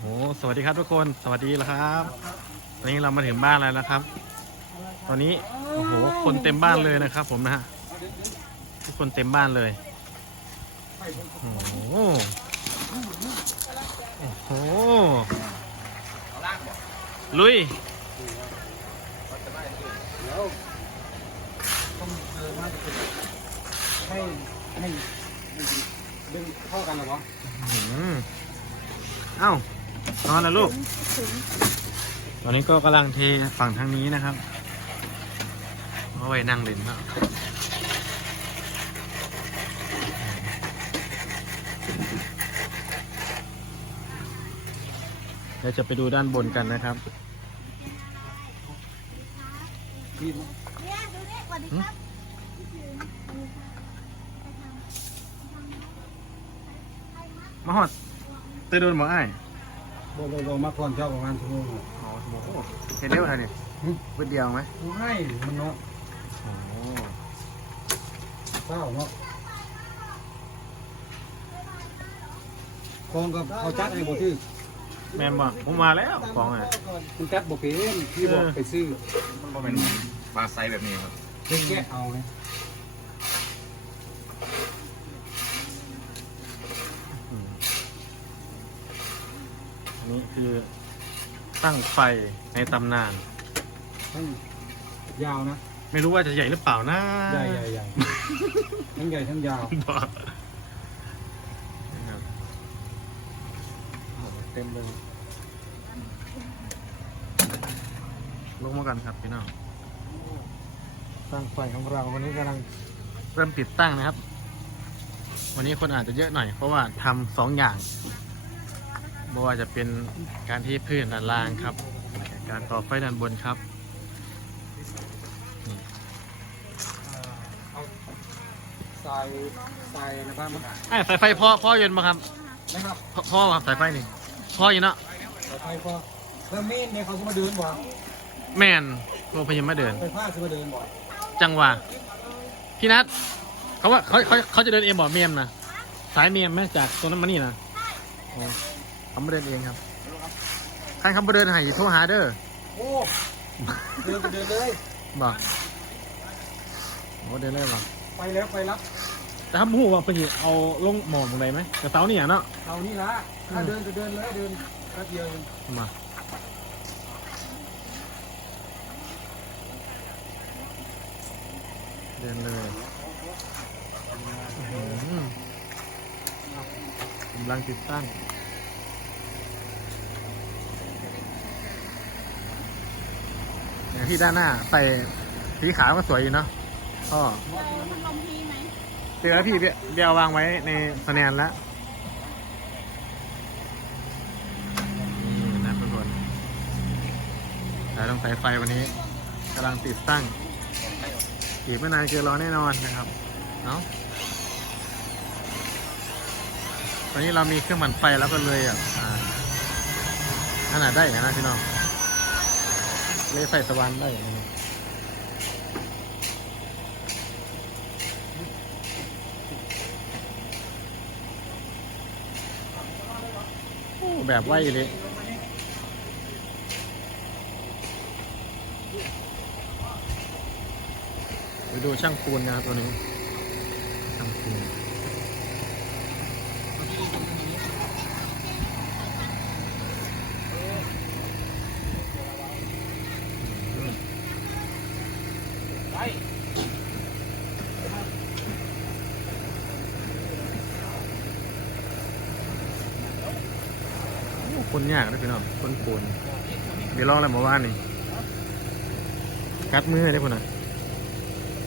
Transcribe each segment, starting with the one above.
โอ้สวัสดีครับทุกคน สวัสดีแล้วครับตอนนี้เรามาถึงบ้านแล้วนะครับ ตอนนี้โอ้โหคนเต็มบ้านเลยนะครับ ผมนะฮะทุกคนเต็มบ้านเลยโอ้โหโอ้โหลุยให้ให้ดึงเข้ากันหรอวะ เอ้านอนแล้วลูก ตอนนี้ก็กำลังเทฝั่งทางนี้นะครับเอาไว้นั่งเล่นเนาะเดี๋ยวจะไปดูด้านบนกันนะครับ พี่ เนี่ยดูนี่สวัสดีครับพี่ถือสวัสดีครับไปทำ มาหอดเตยโดนหมอไอ้ายโบโบโบมาก่อนเจ้าประมาณชั่วโมงอ๋อโอ้โหเห็นเร็วเท่านี้เพื่อเดียวไหมให้มันเนาะโอ้โหเศร้าเนาะกองกับเขาจัดไอ้บ่ที่แม่นบอกผมมาแล้วของอะคุณจัดบ่เป็นพี่บอกไปซื้อมันก็เป็นปลาไซแบบนี้ครับเป็นแกะเอาไงอื นนี้คือตั้งไฟในตำนาน ทั้งยาวนะ ไม่รู้ว่าจะใหญ่หรือเปล่านะใหญ่ใหญ่ใหญ่ทั้งใหญ่ทั้งยาวบอกนะครับโอ้โหเต็มเลยลงมากันครับพี่น้องตั้งไฟของเราวันนี้กำลังเริ่มติดตั้งนะครับ วันนี้คนอาจจะเยอะหน่อยเพราะว่าทำสองอย่าง ไม่ว่าจะเป็นการที่พื้นด้านล่างครับ การต่อไฟด้านบนครับเอาใส่ใส่นะบ้านมันไอ้สายไฟพ่อพ่อเย็นมาครับนะครับพ่อพ่อครับสายไฟนี่พ่ออยู่เนาะใส่ไฟพอแล้วมีดเนี่ยเขาจะมาเดินบ่แมนโรงพยาบาลเดินไฟฟ้าจะมาเดินบ่จังหวะพี่นัทเขาว่าเขาเขาเขาจะเดินเองบ่เมียมนะสายเมียมแม่จากตรงนั้นมานี่นะ โอ้เขาไม่เดินเองครับใครเขาไม่เดินให้โทรหาเด้อโอ้เดินก็เดินเลยบ่โอ้เดินเลยบ่ไปแล้วไปรับแต่ถ้าพูดว่าเป็นสิเอาลงหมอนตรงไหนไหมกระเสานี่อะเนาะเอานี่ละถ้าเดินก็เดินเลยเดินแป๊บเดียวเองมาเดินเลยอื้อหือกำลังติดตั้ง อย่าง ที่ด้านหน้า ใส่สีขาวก็สวยอยู่เนาะพ่อเจอพัดลมพีไหมเจอแล้วพี่เบี้ยเบียววางไว้ในสแนนแล้วนี่นะทุกคนสายต้องสายไฟวันนี้กำลังติดตั้งอีกไม่นานเกินรอแน่นอนนะครับเนาะตอนนี้เรามีเครื่องหมันไฟแล้วก็เลยอะอ่าขนาดได้นะพี่น้อง เลยใส่สว่านได้นะครับโอ้แบบไวเลยไปดูช่างปูนนะครับตัวนี้ ช่างปูนอืมโอ้ คนยากนะพี่น้องคนปูนเดี๋ยวลองอะไรมาว่านี่กัดมือได้พุ่นอะ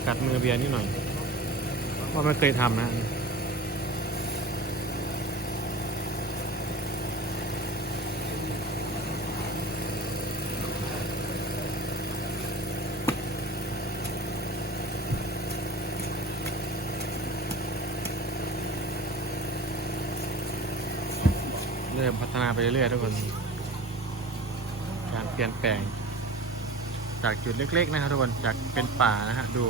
กัดมือเบียร์นิดหน่อยเพราะไม่เคยทำนะ ริ่มพัฒนาไปเรื่อยๆทุกคน การเปลี่ยนแปลง จากจุดเล็ก ๆ นะครับทุกคน จากเป็นป่านะฮะดู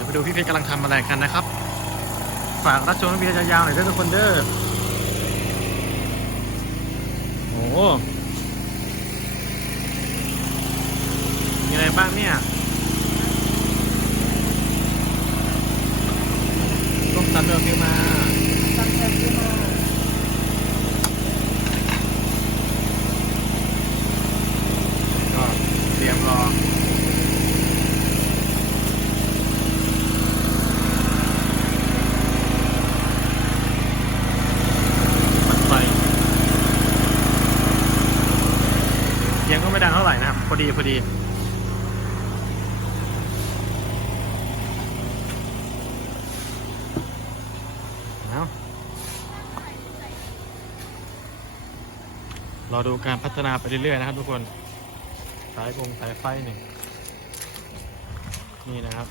นไปดูพี่เพชรกำลังทำอะไรกันนะครับ ฝากรับชมพี่เพชรยาวๆหน่อยด้อทุกคนเด้อโอ้โหมีอะไรบ้างเนี่ยต้มตำ เดือดขึ้นมาตั้งแต่ที่มาก็เตรียมรอปัดไฟเสียงก็ไม่ดังเท่าไหร่นะครับพอดีพอดี เอาร อดูการพัฒนาไปเรื่อยๆนะครับทุกคน สายกงสายไฟหนึ่งนี่นะครับ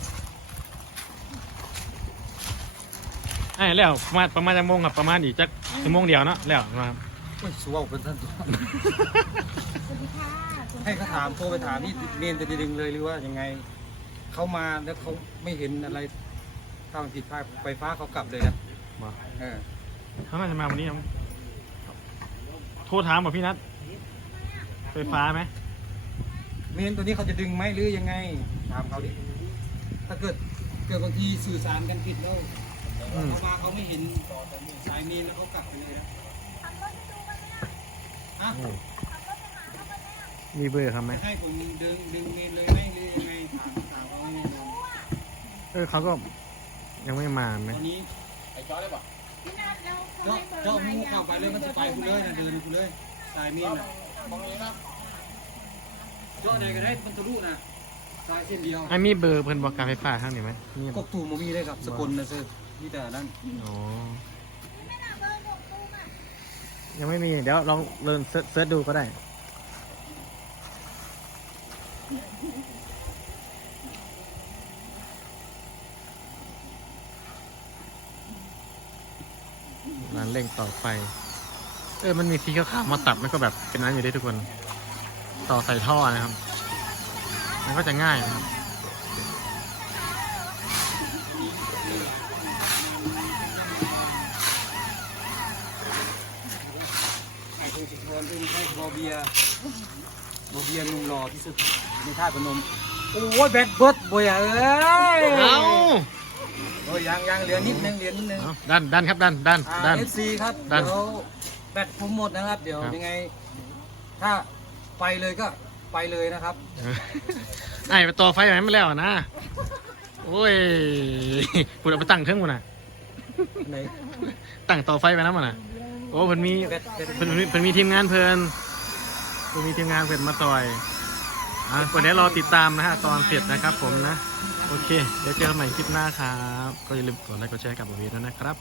ไอ้แล้วประมาณประมาณจะโมงครับประมาณอีกจักชั่วโมงเดียวเนาะแล้วนะครับโอ้ยชัวร์เป็นท่านตัวสวัสดีค่ะให้เขาถามโทรไปถามที่เมนจะดึงเลยหรือว่ายังไงเขามาแล้วเขาไม่เห็นอะไรถ้ามันผิดพลาดไฟฟ้าเขากลับเลยนะมาเออเขาน่าจะมาวันนี้ครับ โทรถามบอกพี่นัทไฟฟ้าไหมเมนตัวนี้เขาจะดึงไหมหรือยังไงถามเขาดิถ้าเกิดเกิดบางทีสื่อสารกันผิดแล้วอืมเขามาเขาไม่เห็นสายเมนแล้วเขากลับไปเลยนะฮะโอ้มีเบอร์ครับไหมให้ผมดึงดึงเมนเลยไหมหรือยังไงถามถามเขาไม่ได้เออเขาก็ยังไม่มาไหมตอนนี้ไอ้จอได้ปะพี่นัทแล้ว เขาเจาะให้เบอร์เจาะมามูยังเข้าไปเลยมันจะไปกูเลยนะเดินกูเลยสายเมนน่ะมองนี้นะเจาะไหนก็ได้มันทะลุนะสายเส้นเดียวไอ้มีเบอร์เพิ่นบอกการไฟฟ้าข้างนี้ไหมนี่กกตูมบ่มีเลยครับสกลนะเซอร์มีแต่นั่นอ๋อไม่น่าเบอร์หกตุ้มอะยังไม่มีเดี๋ยวลองเริ่มเซิร์ชเซิร์ชดูก็ได้านเร่งต่อไฟเออมันมีสีขาวๆมาตัดมันก็แบบเป็นนั้นอยู่ได้ทุกคน ต่อใส่ท่อนะครับ มันก็จะง่ายนะครับไอ้คนสุพรรณที่ไม่ใช่บอเบียร์บอเบียร์หนุ่มหล่อที่สุดในท่าพนม โอ้ยแบตเบิร์ดบ่อยอะเอ้ย เอ้าโอ้ยยังยังเหลือนิดนึงเหลือนิดนึงเอาดันดันครับดันดันอ่าดัน เอฟซีครับดัเดี๋นยวแบตผมหมดนะครับ เดี๋ยวครับ ยังไง ถ้าไปเลยก็ไปเลยนะครับเออไอ้ไปต่อไฟไหนมาแล้วนะ โอ้ยคุณเอาไปตั้งเครื่องมันนะไหนตั้งต่อไฟไปน้ำมันนะโอ้เพิ่นมีแบตแบตเพิ่นเพิ่นมีทีมงานเพิ่นเพิ่นมีทีมงานเพิ่นมาต่อยอะวันนี้รอติดตามนะฮะตอนเสร็จนะครับผมนะ โอเค เดี๋ยวเจอกันใหม่คลิปหน้าครับ ก็อย่าลืมกดไลค์กดแชร์กับวีด้วยนะครับ